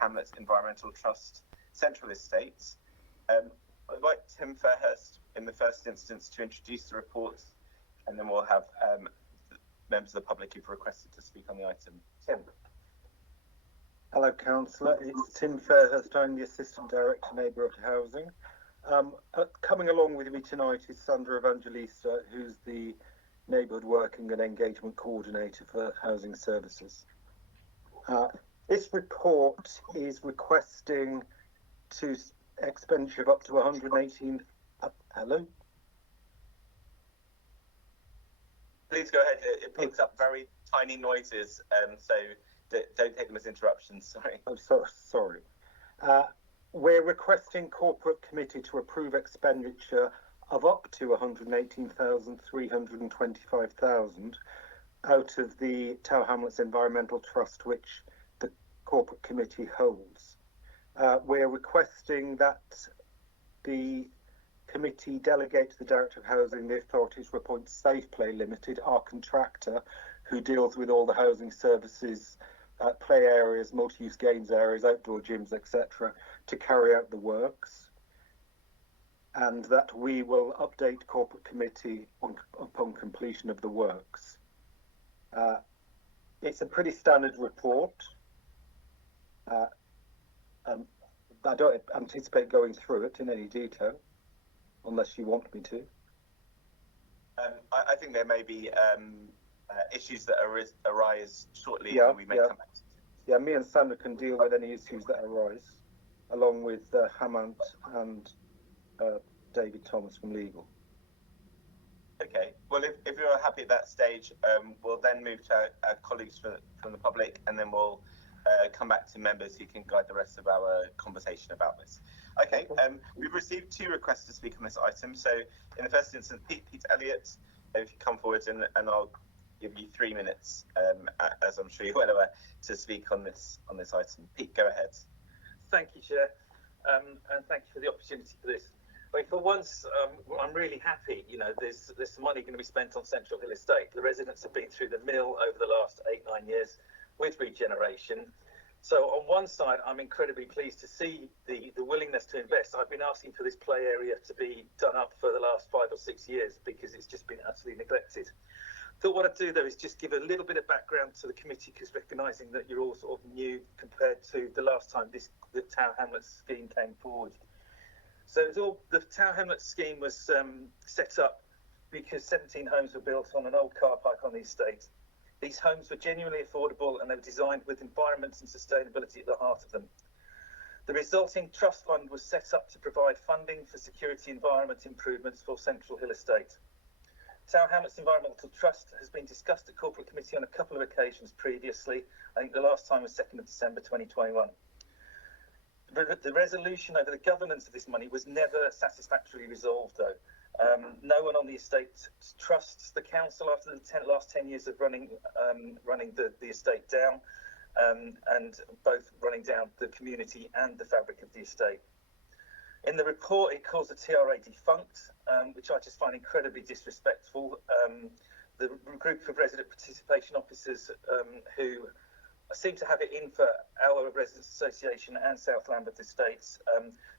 Hamlets Environmental Trust Central Estates. I'd like Tim Fairhurst in the first instance to introduce the report, and then we'll have members of the public who've requested to speak on the item. Tim. Hello, Councillor. It's Tim Fairhurst. I'm the Assistant Director, Neighbourhood Housing. Coming along with me tonight is Sandra Evangelista, who's the Neighbourhood Working and Engagement Coordinator for Housing Services. This report is requesting to expenditure of up to 118. Hello? Please go ahead. It picks up very tiny noises, so don't take them as interruptions. Sorry. I'm sorry. We're requesting Corporate Committee to approve expenditure of up to 118,325,000 out of the Tower Hamlets Environmental Trust, which the Corporate Committee holds. We're requesting that the committee delegate to the Director of Housing the authority to appoint Safe Play Limited, our contractor, who deals with all the housing services, play areas, multi-use games areas, outdoor gyms, etc., to carry out the works, and that we will update Corporate Committee upon completion of the works. It's a pretty standard report. I don't anticipate going through it in any detail, unless you want me to. I think there may be issues that arise shortly, and we may come back to it. Yeah, me and Sandra can deal with any issues that arise, along with Hamant and David Thomas from Legal. Okay. Well, if you're happy at that stage, we'll then move to our colleagues from the public, and then we'll come back to members who can guide the rest of our conversation about this. Okay. We've received 2 requests to speak on this item. So in the first instance, Pete Elliott, if you come forward, and I'll give you 3 minutes, as I'm sure you're well aware, to speak on this item. Pete, go ahead. Thank you, Chair, and thank you for the opportunity for this. I mean, for once, I'm really happy. You know, there's money going to be spent on Central Hill Estate. The residents have been through the mill over the last 8-9 years with regeneration. So on one side, I'm incredibly pleased to see the willingness to invest. I've been asking for this play area to be done up for the last 5 or 6 years because it's just been utterly neglected. Thought what I'd do though is just give a little bit of background to the committee, because recognising that you're all sort of new compared to the last time the Tower Hamlets scheme came forward. So the Tower Hamlets scheme was set up because 17 homes were built on an old car park on the estate. These homes were genuinely affordable, and they were designed with environment and sustainability at the heart of them. The resulting trust fund was set up to provide funding for security environment improvements for Central Hill Estate. Tower Hamlets Environmental Trust has been discussed at Corporate Committee on a couple of occasions previously. I think the last time was 2nd of December 2021. The resolution over the governance of this money was never satisfactorily resolved, though. No one on the estate trusts the council after the last 10 years of running the estate down, and both running down the community and the fabric of the estate. In the report, it calls the TRA defunct, which I just find incredibly disrespectful. The group of resident participation officers who seem to have it in for our Residents Association and South Lambeth Estates,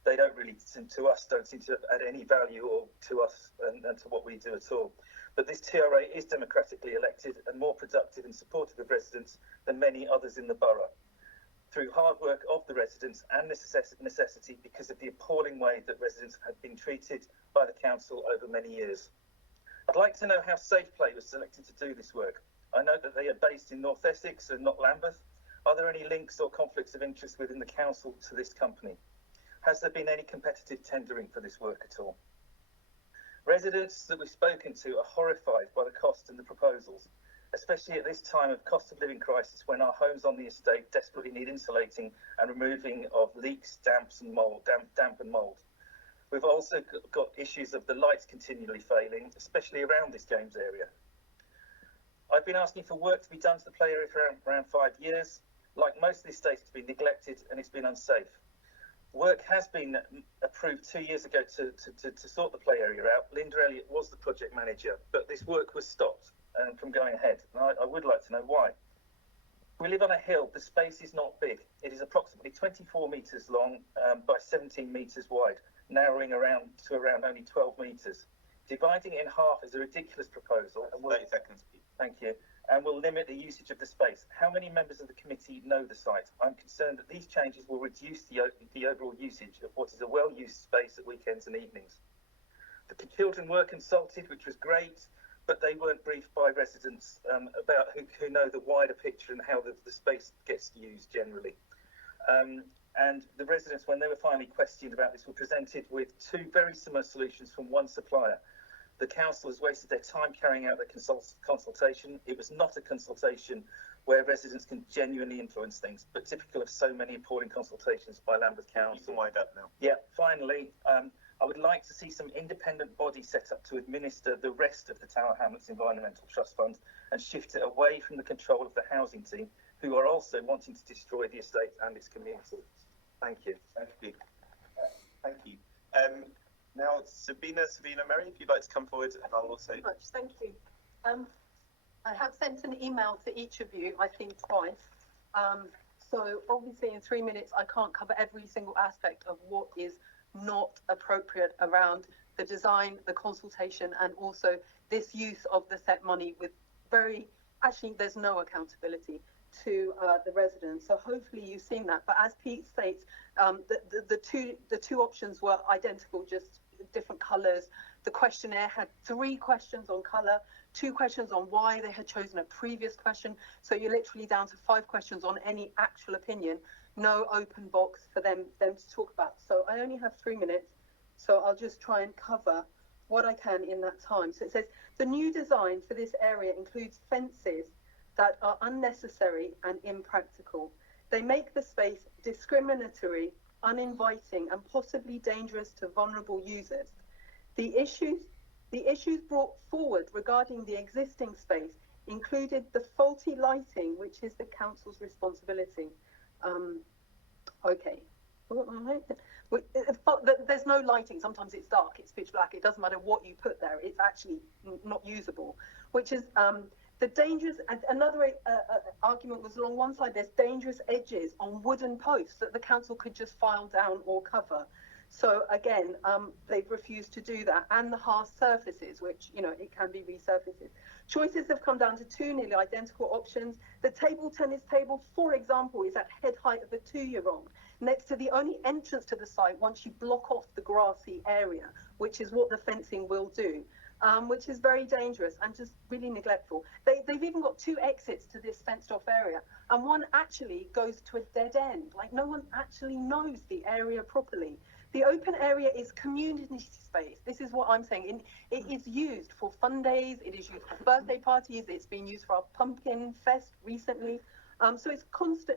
they don't really seem to add any value or to us and to what we do at all. But this TRA is democratically elected and more productive and supportive of residents than many others in the borough, through hard work of the residents and necessity because of the appalling way that residents have been treated by the council over many years. I'd like to know how Safe Play was selected to do this work. I know that they are based in North Essex and not Lambeth. Are there any links or conflicts of interest within the council to this company? Has there been any competitive tendering for this work at all? Residents that we've spoken to are horrified by the cost and the proposals, especially at this time of cost of living crisis when our homes on the estate desperately need insulating and removing of leaks, damp and mould. We've also got issues of the lights continually failing, especially around this games area. I've been asking for work to be done to the play area for around 5 years. Like most of the estates, it's been neglected and it's been unsafe. Work has been approved 2 years ago to sort the play area out. Linda Elliott was the project manager, but this work was stopped from going ahead. And I would like to know why. We live on a hill. The space is not big. It is approximately 24 metres long by 17 metres wide, narrowing around to around only 12 metres. Dividing it in half is a ridiculous proposal. 30 seconds, please. Thank you. And will limit the usage of the space. How many members of the committee know the site? I'm concerned that these changes will reduce the overall usage of what is a well-used space at weekends and evenings. The children were consulted, which was great, but they weren't briefed by residents about who know the wider picture and how the space gets used generally. And the residents, when they were finally questioned about this, were presented with two very similar solutions from one supplier. The council has wasted their time carrying out the consultation. It was not a consultation where residents can genuinely influence things, but typical of so many appalling consultations by Lambeth Council. You can wind up now. Yeah, finally, I would like to see some independent body set up to administer the rest of the Tower Hamlets Environmental Trust Fund and shift it away from the control of the housing team, who are also wanting to destroy the estate and its community. Thank you. Thank you. Thank you. Now, Sabine Mairey, if you'd like to come forward, and I'll also... Thank you. I have sent an email to each of you, I think twice. So obviously in 3 minutes, I can't cover every single aspect of what is not appropriate around the design, the consultation, and also this use of the set money with actually there's no accountability to the residents. So hopefully you've seen that. But as Pete states, the two options were identical, just different colours. The questionnaire had 3 questions on colour, 2 questions on why they had chosen a previous question. So you're literally down to 5 questions on any actual opinion, no open box for them to talk about. So I only have 3 minutes, so I'll just try and cover what I can in that time. So it says, the new design for this area includes fences that are unnecessary and impractical. They make the space discriminatory, uninviting, and possibly dangerous to vulnerable users. The issues brought forward regarding the existing space included the faulty lighting, which is the council's responsibility. Okay. There's no lighting. Sometimes it's dark, it's pitch black. It doesn't matter what you put there. It's actually not usable, which is the dangerous. And another argument was along one side, there's dangerous edges on wooden posts that the council could just file down or cover. So again, they've refused to do that. And the hard surfaces, which, it can be resurfaces. Choices have come down to 2 nearly identical options. The table tennis table, for example, is at head height of a 2-year-old, next to the only entrance to the site once you block off the grassy area, which is what the fencing will do, which is very dangerous and just really neglectful. They've even got 2 exits to this fenced off area, and one actually goes to a dead end. Like, no one actually knows the area properly. The open area is community space. This is what I'm saying. It is used for fun days. It is used for birthday parties. It's been used for our pumpkin fest recently. So it's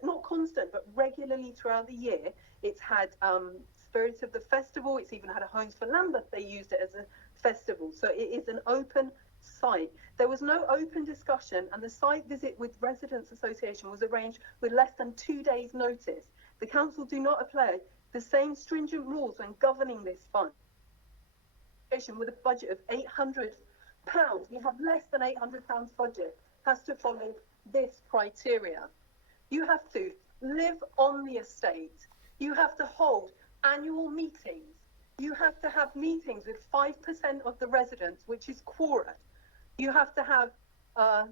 not constant, but regularly throughout the year. It's had Spirits of the Festival. It's even had a Homes for Lambeth. They used it as a festival. So it is an open site. There was no open discussion, and the site visit with Residents Association was arranged with less than 2 days' notice. The council do not apply the same stringent rules when governing this fund. With a budget of £800, you have less than £800 budget, has to follow this criteria. You have to live on the estate. You have to hold annual meetings. You have to have meetings with 5% of the residents, which is quorum. You have to have,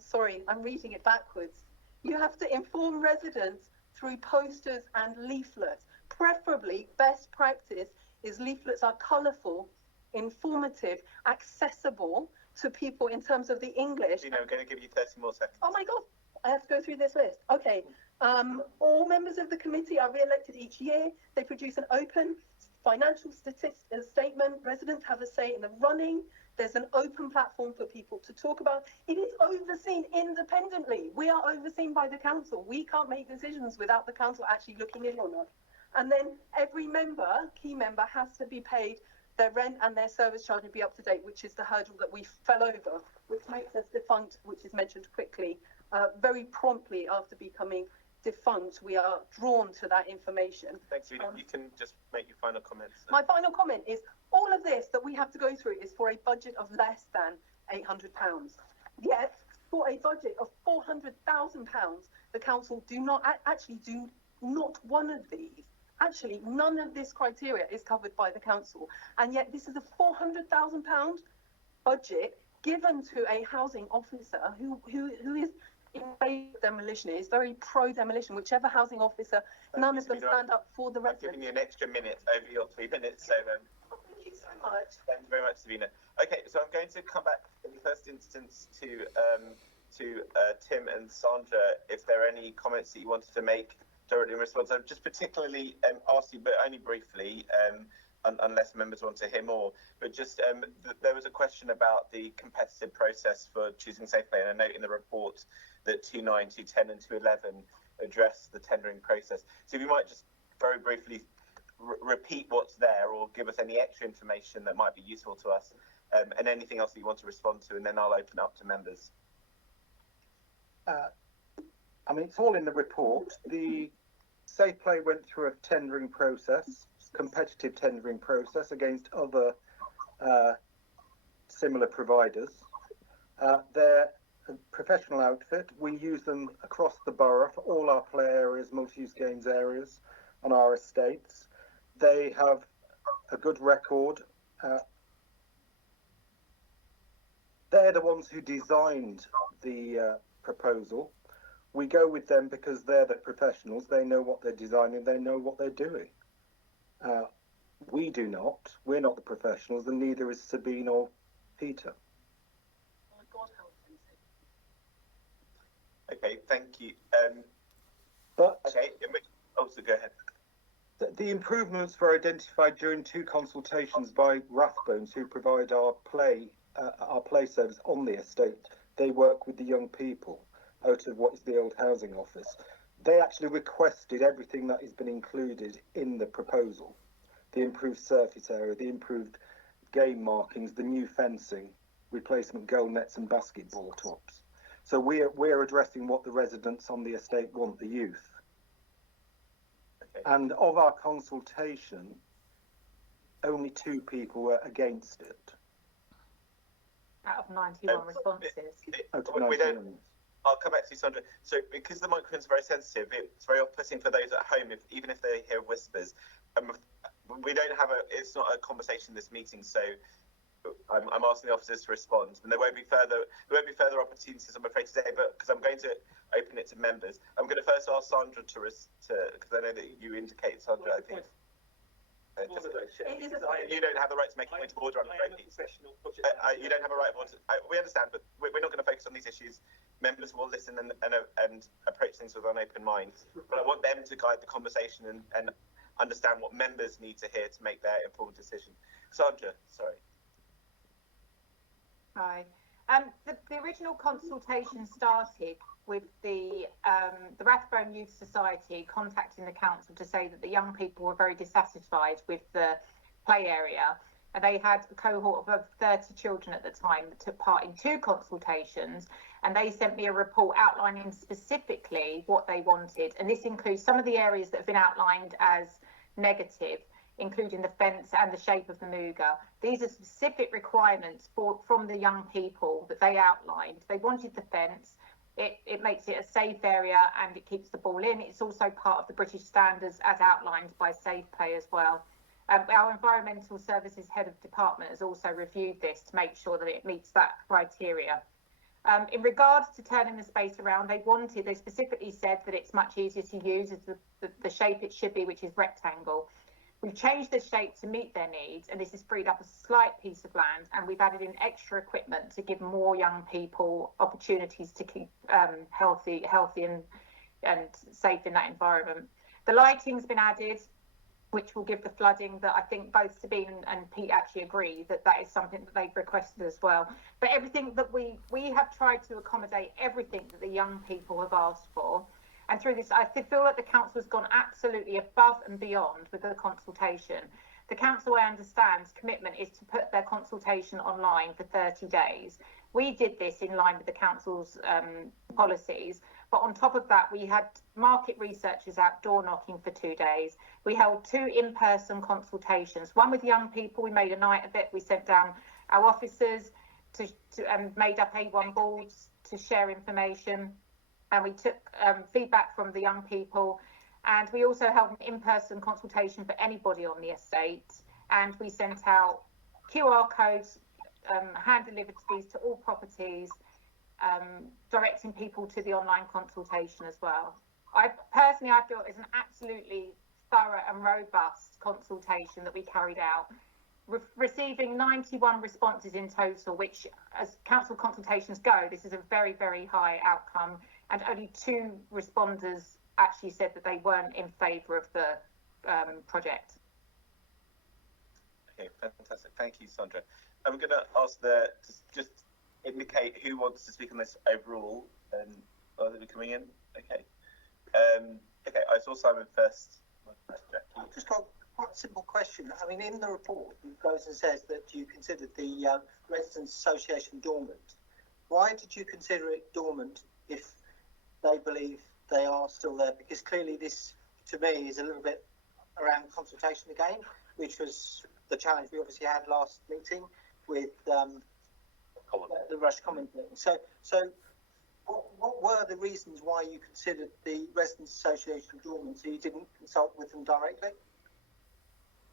sorry, I'm reading it backwards. You have to inform residents through posters and leaflets. Preferably, best practice is leaflets are colourful, informative, accessible to people in terms of the English. I'm going to give you 30 more seconds. Oh my God, I have to go through this list. Okay. All members of the committee are re-elected each year. They produce an open financial statement. Residents have a say in the running. There's an open platform for people to talk about. It is overseen independently. We are overseen by the council. We can't make decisions without the council actually looking in on us. And then every key member, has to be paid their rent and their service charge and be up to date, which is the hurdle that we fell over, which makes us defunct, which is mentioned quickly. Very promptly after becoming defunct, we are drawn to that information. Thanks, you can just make your final comments. My final comment is, all of this that we have to go through is for a budget of less than £800. Yet, for a budget of £400,000, the council do not one of these. Actually, none of this criteria is covered by the council, and yet this is a £400,000 budget given to a housing officer who is in favour of demolition, is very pro-demolition, whichever housing officer. None of them stand up for the residents. I'm giving you an extra minute over your 3 minutes, so thank you so much. Thank you very much, Sabine. Okay, so I'm going to come back in the first instance to Tim and Sandra, if there are any comments that you wanted to make directly in response. I've just particularly asked you, but only briefly, unless members want to hear more, but just there was a question about the competitive process for choosing safe play, and a note in the report that 2.9, 2.10 and 2.11 address the tendering process. So if you might just very briefly repeat what's there, or give us any extra information that might be useful to us, and anything else that you want to respond to, and then I'll open up to members. I mean, it's all in the report. The safe play went through a tendering process, competitive tendering process against other similar providers. They're a professional outfit. We use them across the borough for all our play areas, multi-use games areas on our estates. They have a good record. They're the ones who designed the proposal. We go with them because they're the professionals. They know what they're designing. They know what they're doing. We do not. We're not the professionals, and neither is Sabine or Peter. Oh my God, how offensive. Okay, thank you. But okay, so go ahead. The improvements were identified during 2 consultations by Rathbones, who provide our play service on the estate. They work with the young people out of what is the old housing office. They actually requested everything that has been included in the proposal: the improved surface area, the improved game markings, the new fencing, replacement goal nets and basketball tops. So we're addressing what the residents on the estate want, the youth. Okay. And of our consultation, only 2 people were against it. Out of 91 responses. I'll come back to you, Sandra. So, because the microphone is very sensitive, it's very off-putting for those at home, even if they hear whispers. We don't have it's not a conversation in this meeting, so I'm asking the officers to respond, and there won't be further opportunities, I'm afraid, today. But because I'm going to open it to members, I'm going to first ask Sandra to because I know that you indicated, Sandra, I think. You don't have the right to make a point of order, I'm afraid. You don't have a right of order. We understand, but we're not going to focus on these issues. Members will listen and approach things with an open mind. But I want them to guide the conversation and understand what members need to hear to make their informed decision. Sandra, sorry. Hi. The original consultation started with the Rathbone Youth Society contacting the council to say that the young people were very dissatisfied with the play area, and they had a cohort of over 30 children at the time that took part in 2 consultations, and they sent me a report outlining specifically what they wanted, and this includes some of the areas that have been outlined as negative, including the fence and the shape of the MUGA. These are specific requirements from the young people that they outlined. They wanted the fence. It makes it a safe area and it keeps the ball in. It's also part of the British standards as outlined by Safe Play as well. Our Environmental Services Head of Department has also reviewed this to make sure that it meets that criteria. In regards to turning the space around, they specifically said that it's much easier to use as the shape it should be, which is rectangle. We've changed the shape to meet their needs, and this has freed up a slight piece of land, and we've added in extra equipment to give more young people opportunities to keep healthy and safe in that environment. The lighting's been added, which will give the flooding that I think both Sabine and Pete actually agree that is something that they've requested as well. But everything that we have tried to accommodate everything that the young people have asked for. And through this, I feel that the council has gone absolutely above and beyond with the consultation. The council, I understand, commitment is to put their consultation online for 30 days. We did this in line with the council's policies. But on top of that, we had market researchers out door knocking for 2 days. We held 2 in-person consultations, one with young people. We made a night of it. We sent down our officers and made up A1 boards to share information. and we took feedback from the young people, and we also held an in-person consultation for anybody on the estate, and we sent out QR codes, hand-delivered these to all properties, directing people to the online consultation as well. I feel it's an absolutely thorough and robust consultation that we carried out, receiving 91 responses in total, which, as council consultations go, this is a very, very high outcome, and only 2 responders actually said that they weren't in favour of the project. Okay, fantastic. Thank you, Sandra. I'm going to ask just indicate who wants to speak on this overall, and are they coming in? Okay. Okay, I saw Simon first. I've just got quite a simple question. I mean, in the report, it goes and says that you considered the Residents' Association dormant. Why did you consider it dormant if they believe they are still there? Because clearly this, to me, is a little bit around consultation again, which was the challenge we obviously had last meeting with the Rush comment. So what were the reasons why you considered the Residents' Association dormant, so you didn't consult with them directly?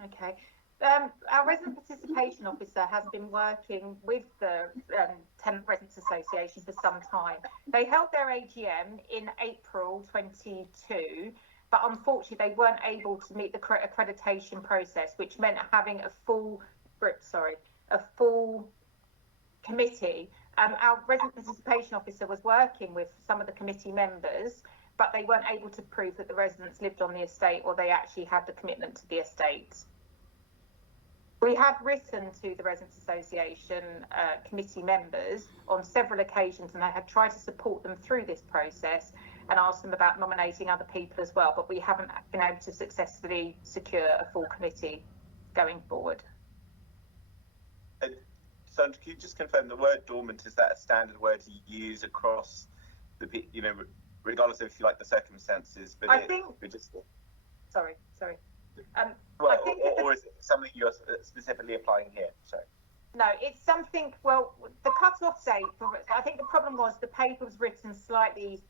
Okay. Our resident participation officer has been working with the Tenant Residents Association for some time. They held their AGM in April 22, but unfortunately they weren't able to meet the accreditation process, which meant having a full committee. Our resident participation officer was working with some of the committee members, but they weren't able to prove that the residents lived on the estate or they actually had the commitment to the estate. We have written to the Residents Association committee members on several occasions, and I have tried to support them through this process and asked them about nominating other people as well, but we haven't been able to successfully secure a full committee going forward. Sandra, can you just confirm the word dormant, is that a standard word you use across the, regardless of, if you like, the circumstances? But Sorry. Well, or is it something you're specifically applying here? Sorry. No, it's something, the cut-off date, I think the problem was the paper was written slightly,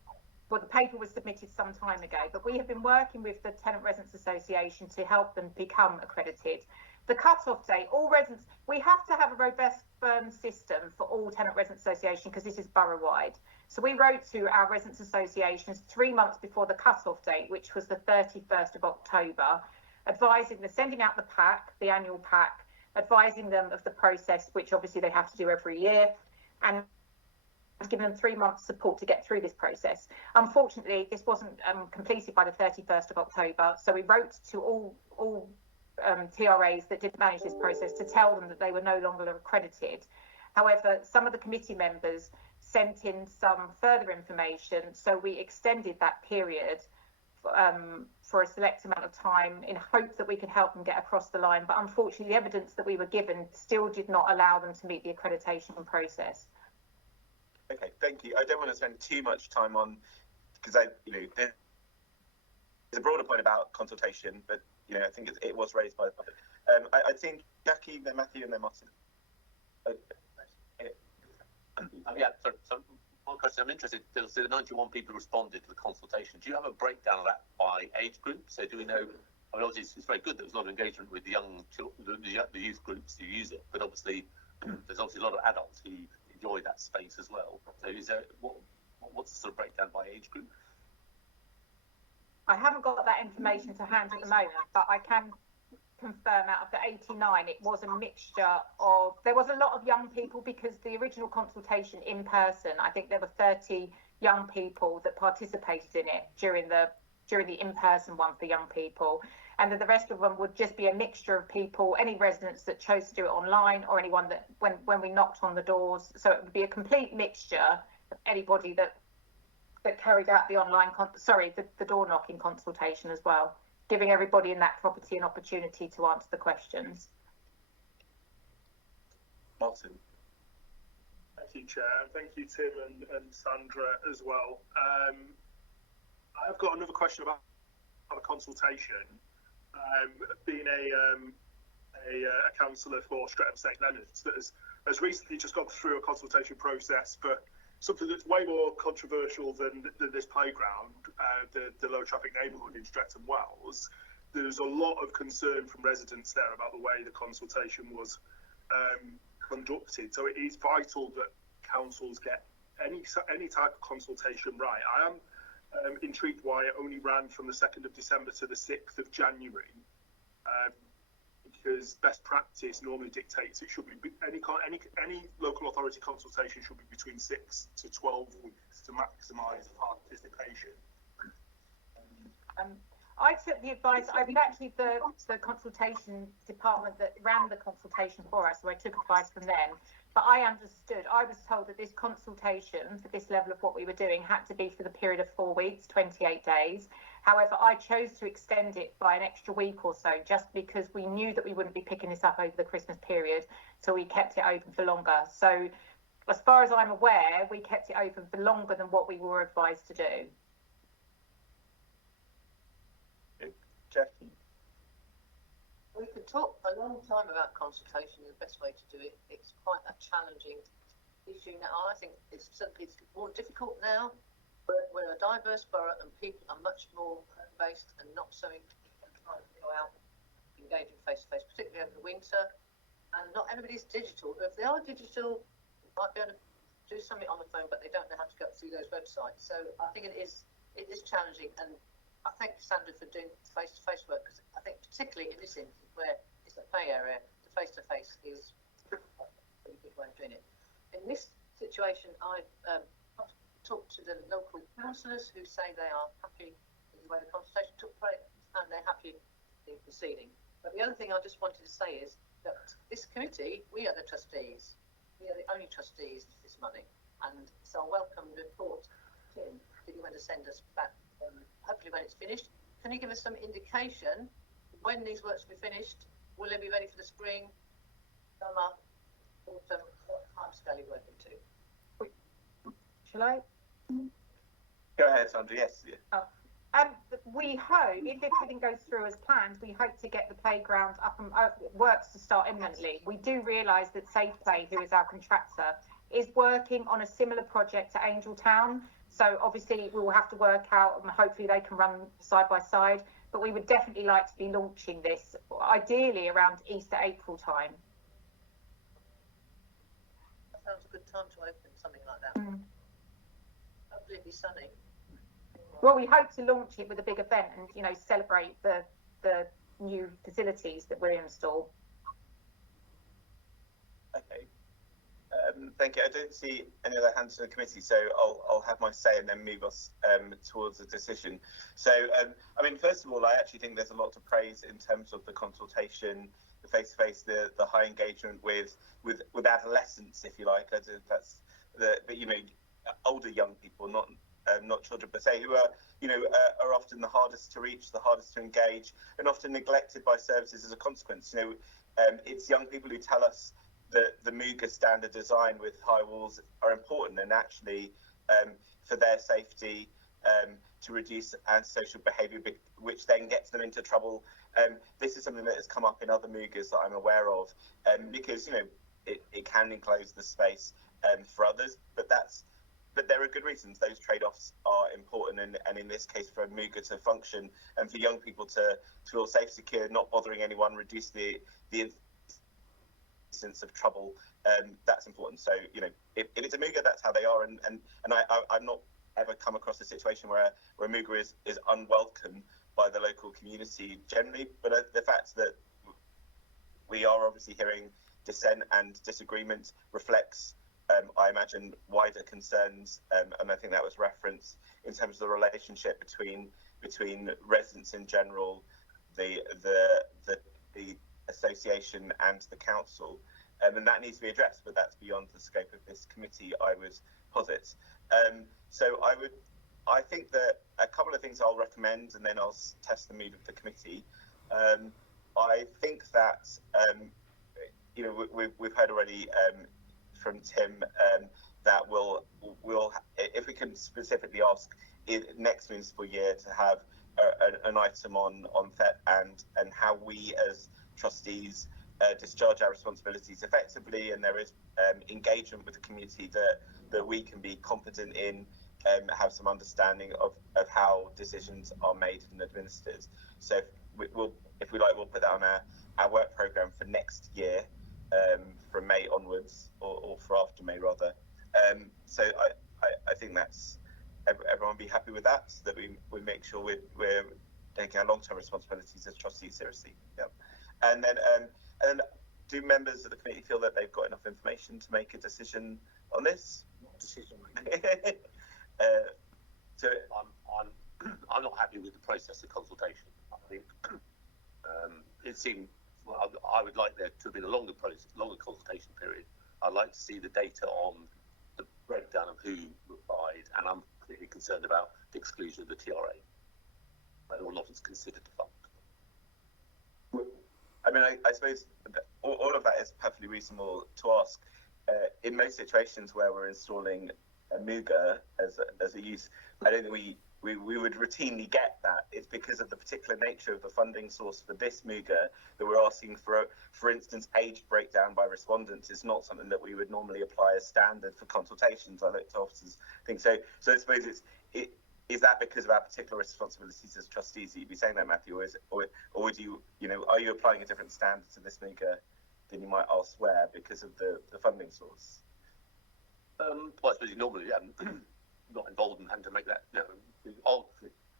the paper was submitted some time ago, but we have been working with the Tenant Residents Association to help them become accredited. The cut-off date, all residents, we have to have a robust, firm system for all Tenant Residents Association because this is borough-wide. So we wrote to our residents associations 3 months before the cut-off date, which was the 31st of October, advising them, sending out the pack, the annual pack, advising them of the process, which obviously they have to do every year, and giving them 3 months support to get through this process. Unfortunately, this wasn't completed by the 31st of October, so we wrote to all TRAs that didn't manage this process to tell them that they were no longer accredited. However, some of the committee members sent in some further information, so we extended that period for a select amount of time in hope that we could help them get across the line. But unfortunately, the evidence that we were given still did not allow them to meet the accreditation process. Okay, thank you. I don't want to spend too much time on, because there's a broader point about consultation, but I think it was raised by the public. I think Jackie, then Matthew, and then Martin. Sorry. So one question I'm interested. So the 91 people responded to the consultation. Do you have a breakdown of that by age group? So do we know? I mean, obviously it's very good that there's a lot of engagement with the young children, the youth groups who use it, but obviously there's obviously a lot of adults who enjoy that space as well. So is there what's the sort of breakdown by age group? I haven't got that information to hand at the moment, but I can confirm out of the 89, it was a mixture of, there was a lot of young people because the original consultation in person, I think there were 30 young people that participated in it during the in-person one for young people. And then the rest of them would just be a mixture of people, any residents that chose to do it online or anyone that when we knocked on the doors. So it would be a complete mixture of anybody that carried out the online, the door knocking consultation as well, giving everybody in that property an opportunity to answer the questions. Martin. Thank you, Chair, and thank you, Tim and Sandra as well. I've got another question about the consultation. Being a councillor for Streatham St Leonard's that has recently just gone through a consultation process for something that's way more controversial than this playground, the low traffic neighbourhood in Streatham Wells. There's a lot of concern from residents there about the way the consultation was conducted. So it is vital that councils get any type of consultation right. I am intrigued why it only ran from the 2nd of December to the 6th of January, because best practice normally dictates it should be any local authority consultation should be between 6 to 12 weeks to maximise participation. I took the advice. I was actually the consultation department that ran the consultation for us, so I took advice from them. But I understood. I was told that this consultation for this level of what we were doing had to be for the period of 4 weeks, 28 days. However, I chose to extend it by an extra week or so, just because we knew that we wouldn't be picking this up over the Christmas period, so we kept it open for longer. So, as far as I'm aware, we kept it open for longer than what we were advised to do. Jeff? We could talk a long time about consultation and the best way to do it. It's quite a challenging issue now. I think it's more difficult now, but we're a diverse borough and people are much more based and not so inclined to go out engaging face to face, particularly over the winter. And not everybody's digital. If they are digital, they might be able to do something on the phone, but they don't know how to go through those websites. So I think it is challenging, and I thank Sandra for doing face-to-face work, because I think particularly in this instance where it's a play area, the face-to-face is a really good way of doing it. In this situation, I've talked to the local councillors who say they are happy with the way the consultation took place and they're happy in proceeding. But the other thing I just wanted to say is that this committee, we are the trustees. We are the only trustees of this money. And so I welcome the report, Tim, that you want to send us back. Hopefully when it's finished. Can you give us some indication when these works will be finished? Will they be ready for the spring, summer, autumn? What time scale are you working to? Shall I? Go ahead, Sandra. Yes. Yeah. We hope, if everything goes through as planned, we hope to get the playground up and works to start imminently. We do realise that Safe Play, who is our contractor, is working on a similar project to Angel Town. So obviously we will have to work out, and hopefully they can run side by side. But we would definitely like to be launching this, ideally around Easter, April time. That sounds a good time to open something like that. Hopefully it'll be sunny. Well, we hope to launch it with a big event and, you know, celebrate the new facilities that we install. Okay. Thank you. I don't see any other hands in the committee, so I'll have my say and then move us towards a decision. So, I mean, first of all, I actually think there's a lot to praise in terms of the consultation, the face-to-face, the high engagement with adolescents, if you like. I don't know if that's but you know, older young people, not children per se, who are, you know, are often the hardest to reach, the hardest to engage, and often neglected by services as a consequence. You know, it's young people who tell us that the MUGA standard design with high walls are important, and actually for their safety, to reduce antisocial behaviour, which then gets them into trouble. This is something that has come up in other MUGAs that I'm aware of, because, you know, it can enclose the space for others, but there are good reasons. Those trade-offs are important, and in this case, for a MUGA to function and for young people to feel safe, secure, not bothering anyone, reduce the instance of trouble, that's important. So, you know, if it's a MUGA, that's how they are, and I've not ever come across a situation where a MUGA is unwelcome by the local community generally. But the fact that we are obviously hearing dissent and disagreement reflects, I imagine, wider concerns, and I think that was referenced in terms of the relationship between residents in general, the association and the council, and that needs to be addressed. But that's beyond the scope of this committee, I would posit. So I think that a couple of things I'll recommend, and then I'll test the mood of the committee. I think that you know, we've heard already from Tim that we'll if we can specifically ask next municipal year to have an item on that and how we as trustees discharge our responsibilities effectively, and there is engagement with the community that we can be confident in, have some understanding of how decisions are made and administered. So we'll put that on our work programme for next year, from May onwards, or for after May rather. So I think that's, everyone be happy with that, so that we make sure we're taking our long-term responsibilities as trustees seriously. Yeah. And then do members of the committee feel that they've got enough information to make a decision on this? Decision So I'm not happy with the process of consultation. I think it seemed, well, I would like there to have been a longer consultation period. I'd like to see the data on the breakdown of who replied, and I'm particularly concerned about the exclusion of the TRA, whether or not it's considered defunct. I mean, I suppose all of that is perfectly reasonable to ask. In most situations where we're installing a MUGA as a use, I don't think we would routinely get that. It's because of the particular nature of the funding source for this MUGA that we're asking for instance, age breakdown by respondents is not something that we would normally apply as standard for consultations. I looked to officers think so. So I suppose is that because of our particular responsibilities as trustees that you'd be saying that, Matthew, or would you, are you applying a different standard to this MUGA than you might elsewhere because of the funding source? Well, I suppose you normally not involved in having to make that. We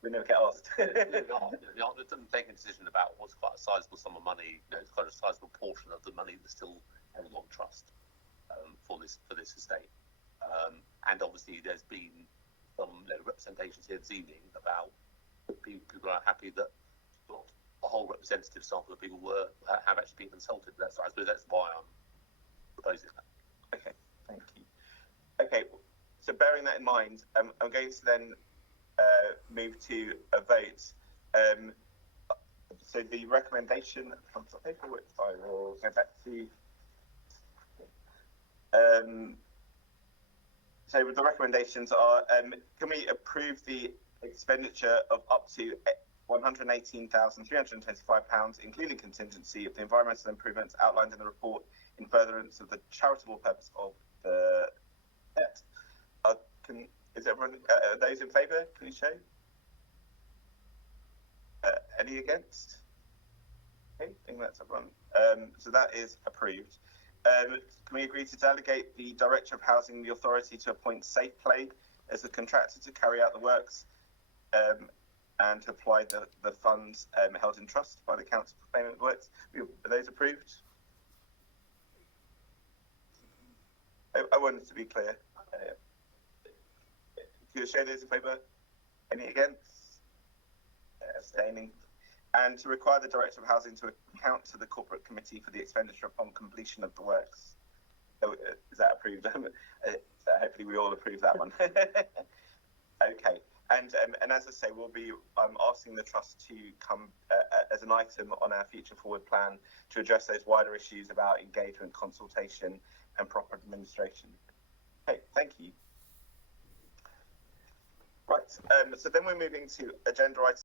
never get asked. Taking a decision about what's quite a sizable sum of money. It's quite a sizable portion of the money that's still held on trust for this estate. And obviously, there's been some representations here this evening about people are happy that not a whole representative sample of people have actually been consulted. I suppose that's why I'm proposing that. Okay, thank you. Okay, so bearing that in mind, I'm going to then move to a vote. So the recommendation comes up paper, which I will go back to. So the recommendations are: can we approve the expenditure of up to £118,325, including contingency, of the environmental improvements outlined in the report in furtherance of the charitable purpose of the debt? Is everyone, those in favour, can you show? Any against? Okay, I think that's everyone. So that is approved. Can we agree to delegate the Director of Housing the authority to appoint Safe Play as the contractor to carry out the works and to apply the funds held in trust by the council for payment of works? Are those approved? I wanted to be clear. Can you show those in favour? Any against? Abstaining. And to require the Director of Housing to account to the Corporate Committee for the expenditure upon completion of the works. Is that approved? Hopefully we all approve that one. Okay. And as I say, we'll be asking the Trust to come as an item on our future forward plan to address those wider issues about engagement, consultation and proper administration. Okay, thank you. Right, so then we're moving to agenda item